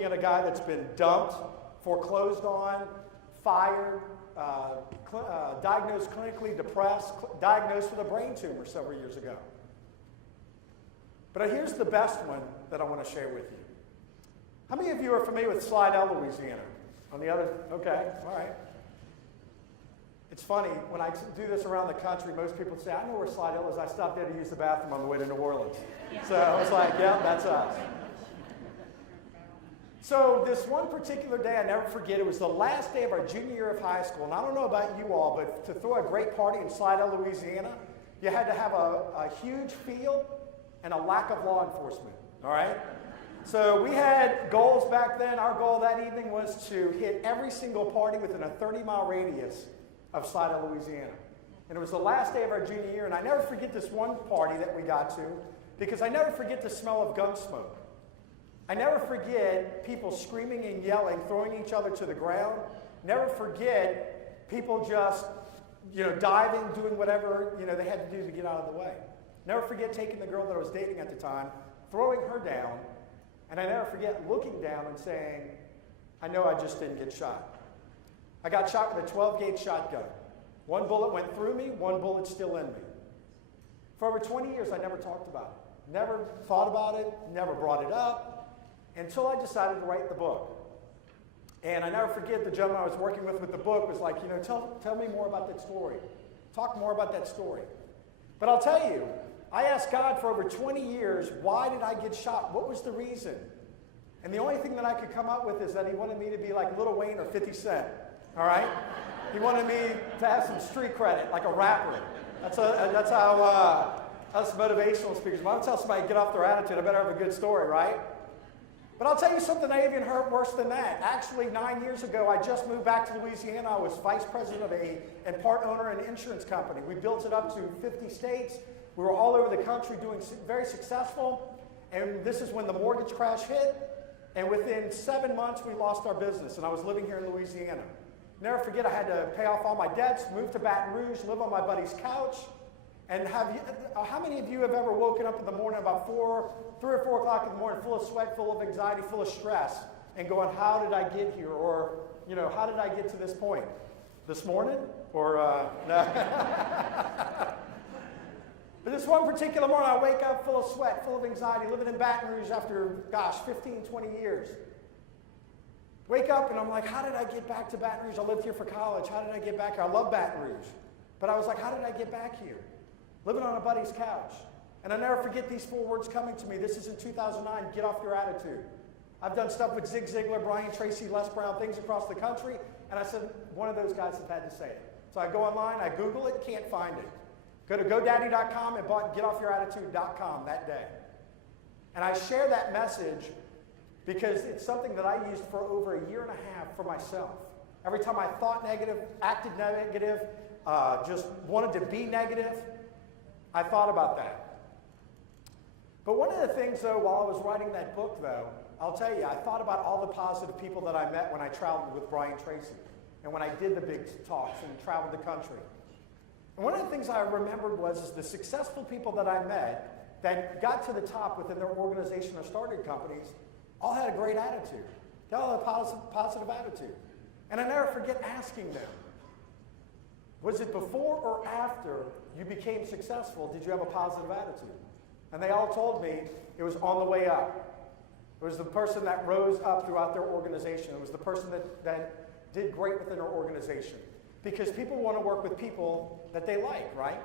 looking at a guy that's been dumped, foreclosed on, fired, diagnosed clinically depressed, diagnosed with a brain tumor several years ago. But here's the best one that I want to share with you. How many of you are familiar with Slidell, Louisiana? On the other, okay, all right. It's funny, when I do this around the country, most people say, I know where Slidell is. I stopped there to use the bathroom on the way to New Orleans. So I was like, yeah, that's us. So this one particular day, I never forget, it was the last day of our junior year of high school. And I don't know about you all, but to throw a great party in Slidell, Louisiana, you had to have a huge field and a lack of law enforcement, all right? So we had goals back then. Our goal that evening was to hit every single party within a 30-mile radius of Slidell, Louisiana. And it was the last day of our junior year, and I never forget this one party that we got to, because I never forget the smell of gun smoke. I never forget people screaming and yelling, throwing each other to the ground. Never forget people just, diving, doing whatever, they had to do to get out of the way. Never forget taking the girl that I was dating at the time, throwing her down, and I never forget looking down and saying, I know I just didn't get shot. I got shot with a 12-gauge shotgun. One bullet went through me, one bullet's still in me. For over 20 years, I never talked about it. Never thought about it, never brought it up, until I decided to write the book. And I never forget the gentleman I was working with the book was like, tell me more about that story. Talk more about that story. But I'll tell you, I asked God for over 20 years, why did I get shot? What was the reason? And the only thing that I could come up with is that he wanted me to be like Lil Wayne or 50 Cent. All right? He wanted me to have some street credit, like a rapper. That's how us motivational speakers, if I don't tell somebody to get off their attitude, I better have a good story, right? But I'll tell you something I even heard worse than that. Actually, 9 years ago, I just moved back to Louisiana. I was vice president of and part owner in an insurance company. We built it up to 50 states. We were all over the country doing very successful. And this is when the mortgage crash hit. And within 7 months, we lost our business. And I was living here in Louisiana. Never forget, I had to pay off all my debts, move to Baton Rouge, live on my buddy's couch. And how many of you have ever woken up in the morning about 3 or 4 o'clock in the morning, full of sweat, full of anxiety, full of stress, and going, how did I get here? Or, how did I get to this point? This morning? Or, no. But this one particular morning, I wake up full of sweat, full of anxiety, living in Baton Rouge after, 15, 20 years. Wake up and I'm like, how did I get back to Baton Rouge? I lived here for college. How did I get back here? I love Baton Rouge. But I was like, how did I get back here? Living on a buddy's couch. And I never forget these 4 words coming to me. This is in 2009, get off your attitude. I've done stuff with Zig Ziglar, Brian Tracy, Les Brown, things across the country. And I said, one of those guys have had to say it. So I go online, I Google it, can't find it. Go to GoDaddy.com and bought GetOffYourAttitude.com that day. And I share that message because it's something that I used for over a year and a half for myself. Every time I thought negative, acted negative, just wanted to be negative, I thought about that. But one of the things, though, while I was writing that book, though, I'll tell you, I thought about all the positive people that I met when I traveled with Brian Tracy and when I did the big talks and traveled the country. And one of the things I remembered was the successful people that I met that got to the top within their organization or started companies all had a great attitude. They all had a positive attitude. And I never forget asking them, was it before or after you became successful, did you have a positive attitude? And they all told me it was on the way up. It was the person that rose up throughout their organization. It was the person that did great within their organization. Because people want to work with people that they like, right?